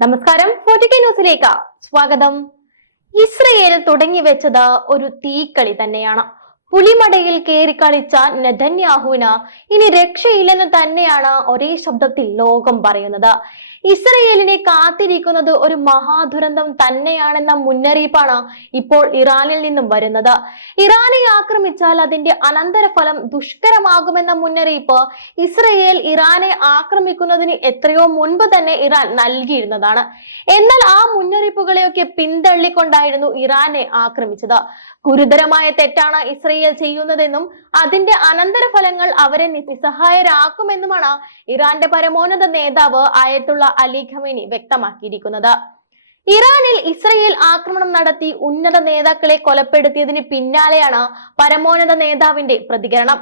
നമസ്കാരം. ന്യൂസിലേക്ക് സ്വാഗതം. ഇസ്രയേൽ തുടങ്ങി വെച്ചത് ഒരു തീക്കളി തന്നെയാണ്. പുലിമടയിൽ കയറി കളിച്ച നെതന്യാഹുവിന് ഇനി രക്ഷയില്ലെന്ന് തന്നെയാണ് ഒരേ ശബ്ദത്തിൽ ലോകം പറയുന്നത്. ഇസ്രയേലിനെ കാത്തിരിക്കുന്നത് ഒരു മഹാദുരന്തം തന്നെയാണെന്ന മുന്നറിയിപ്പാണ് ഇപ്പോൾ ഇറാനിൽ നിന്നും വരുന്നത്. ഇറാനെ ആക്രമിച്ചാൽ അതിന്റെ അനന്തരഫലം ദുഷ്കരമാകുമെന്ന മുന്നറിയിപ്പ് ഇസ്രയേൽ ഇറാനെ ആക്രമിക്കുന്നതിന് എത്രയോ മുൻപ് തന്നെ ഇറാൻ നൽകിയിരുന്നതാണ്. എന്നാൽ ആ മുന്നറിയിപ്പുകളെയൊക്കെ പിന്തള്ളിക്കൊണ്ടായിരുന്നു ഇറാനെ ആക്രമിച്ചത്. ഗുരുതരമായ തെറ്റാണ് ഇസ്രയേൽ ചെയ്യുന്നതെന്നും അതിന്റെ അനന്തരഫലങ്ങൾ അവരെ നിസ്സഹായരാക്കുമെന്നുമാണ് ഇറാന്റെ പരമോന്നത നേതാവ് ആയത്തുള്ള അലി ഖമേനി വ്യക്തമാക്കിയിരിക്കുന്നത്. ഇറാനിൽ ഇസ്രയേൽ ആക്രമണം നടത്തി ഉന്നത നേതാക്കളെ കൊലപ്പെടുത്തിയതിന് പിന്നാലെയാണ് പരമോന്നത നേതാവിന്റെ പ്രതികരണം.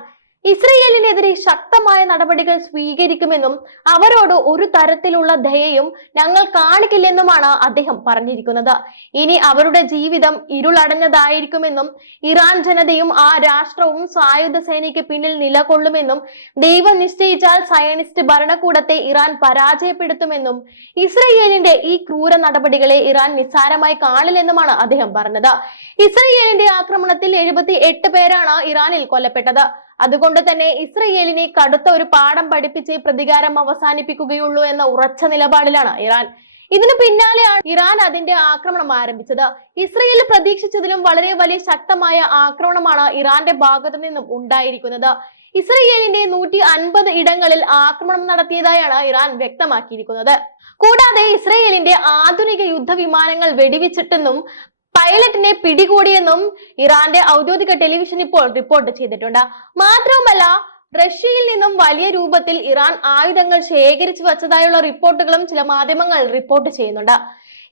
ഇസ്രയേലിനെതിരെ ശക്തമായ നടപടികൾ സ്വീകരിക്കുമെന്നും അവരോട് ഒരു തരത്തിലുള്ള ദയയും ഞങ്ങൾ കാണിക്കില്ലെന്നുമാണ് അദ്ദേഹം പറഞ്ഞിരിക്കുന്നത്. ഇനി അവരുടെ ജീവിതം ഇരുളടഞ്ഞതായിരിക്കുമെന്നും ഇറാൻ ജനതയും ആ രാഷ്ട്രവും സായുധ സേനയ്ക്ക് പിന്നിൽ നിലകൊള്ളുമെന്നും ദൈവം നിശ്ചയിച്ചാൽ സയനിസ്റ്റ് ഭരണകൂടത്തെ ഇറാൻ പരാജയപ്പെടുത്തുമെന്നും ഇസ്രയേലിന്റെ ഈ ക്രൂര നടപടികളെ ഇറാൻ നിസ്സാരമായി കാണില്ലെന്നുമാണ് അദ്ദേഹം പറഞ്ഞത്. ഇസ്രയേലിന്റെ ആക്രമണത്തിൽ എഴുപത്തി എട്ട് പേരാണ് ഇറാനിൽ കൊല്ലപ്പെട്ടത്. അതുകൊണ്ട് തന്നെ ഇസ്രയേലിനെ കടുത്ത ഒരു പാഠം പഠിപ്പിച്ച് പ്രതികാരം അവസാനിപ്പിക്കുകയുള്ളൂ എന്ന ഉറച്ച നിലപാടിലാണ് ഇറാൻ. ഇതിനു പിന്നാലെയാണ് ഇറാൻ അതിന്റെ ആക്രമണം ആരംഭിച്ചത്. ഇസ്രയേൽ പ്രതീക്ഷിച്ചതിലും വളരെ വലിയ ശക്തമായ ആക്രമണമാണ് ഇറാന്റെ ഭാഗത്തു നിന്നും ഉണ്ടായിരിക്കുന്നത്. ഇസ്രയേലിന്റെ നൂറ്റി അൻപത് ഇടങ്ങളിൽ ആക്രമണം നടത്തിയതായാണ് ഇറാൻ വ്യക്തമാക്കിയിരിക്കുന്നത്. കൂടാതെ ഇസ്രയേലിന്റെ ആധുനിക യുദ്ധ വിമാനങ്ങൾ വെടിവെച്ചിട്ടെന്നും പൈലറ്റിനെ പിടികൂടിയെന്നും ഇറാന്റെ ഔദ്യോഗിക ടെലിവിഷൻ ഇപ്പോൾ റിപ്പോർട്ട് ചെയ്തിട്ടുണ്ട്. മാത്രവുമല്ല റഷ്യയിൽ നിന്നും വലിയ രൂപത്തിൽ ഇറാൻ ആയുധങ്ങൾ ശേഖരിച്ചു വച്ചതായുള്ള റിപ്പോർട്ടുകളും ചില മാധ്യമങ്ങൾ റിപ്പോർട്ട് ചെയ്യുന്നുണ്ട്.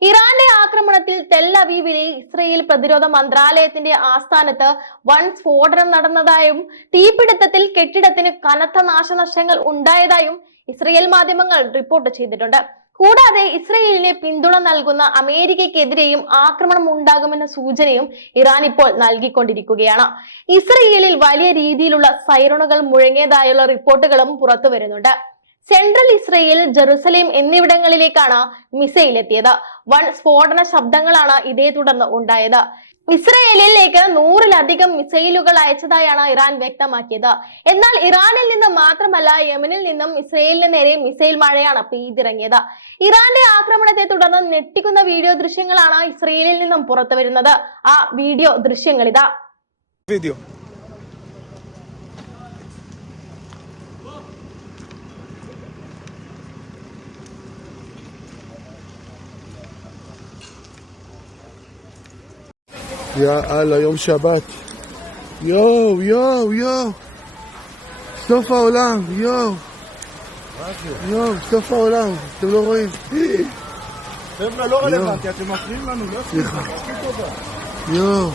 ഇറാന്റെ ആക്രമണത്തിൽ തെൽ അവീവിലെ ഇസ്രയേൽ പ്രതിരോധ മന്ത്രാലയത്തിന്റെ ആസ്ഥാനത്ത് വൻ സ്ഫോടനം നടന്നതായും തീപിടുത്തത്തിൽ കെട്ടിടത്തിന് കനത്ത നാശനഷ്ടങ്ങൾ ഉണ്ടായതായും ഇസ്രയേൽ മാധ്യമങ്ങൾ റിപ്പോർട്ട് ചെയ്തിട്ടുണ്ട്. കൂടാതെ ഇസ്രയേലിനെ പിന്തുണ നൽകുന്ന അമേരിക്കയ്ക്കെതിരെയും ആക്രമണം ഉണ്ടാകുമെന്ന സൂചനയും ഇറാൻ ഇപ്പോൾ നൽകിക്കൊണ്ടിരിക്കുകയാണ്. ഇസ്രയേലിൽ വലിയ രീതിയിലുള്ള സൈറണുകൾ മുഴങ്ങിയതായുള്ള റിപ്പോർട്ടുകളും പുറത്തു വരുന്നുണ്ട്. സെൻട്രൽ ഇസ്രയേൽ ജെറുസലേം എന്നിവിടങ്ങളിലേക്കാണ് മിസൈൽ എത്തിയത്. വൻ സ്ഫോടന ശബ്ദങ്ങളാണ് ഇതേ തുടർന്ന് ഉണ്ടായത്. ഇസ്രയേലിലേക്ക് നൂറിലധികം മിസൈലുകൾ അയച്ചതായാണ് ഇറാൻ വ്യക്തമാക്കിയത്. എന്നാൽ ഇറാനിൽ നിന്ന് മാത്രമല്ല യമനിൽ നിന്നും ഇസ്രയേലിന് നേരെ മിസൈൽ മഴയാണ് പെയ്തിറങ്ങിയത്. ഇറാന്റെ ആക്രമണത്തെ തുടർന്ന് ഞെട്ടിക്കുന്ന വീഡിയോ ദൃശ്യങ്ങളാണ് ഇസ്രയേലിൽ നിന്നും പുറത്തു വരുന്നത് ആ വീഡിയോ ദൃശ്യങ്ങൾ ഇതാ יאללה, יום שבת. יואו, יואו, יואו. סוף העולם, יואו. יואו, סוף העולם, אתם לא רואים. חבר'ה, לא רלוונטי, אתם מפריעים לנו, לא סליחה. יואו.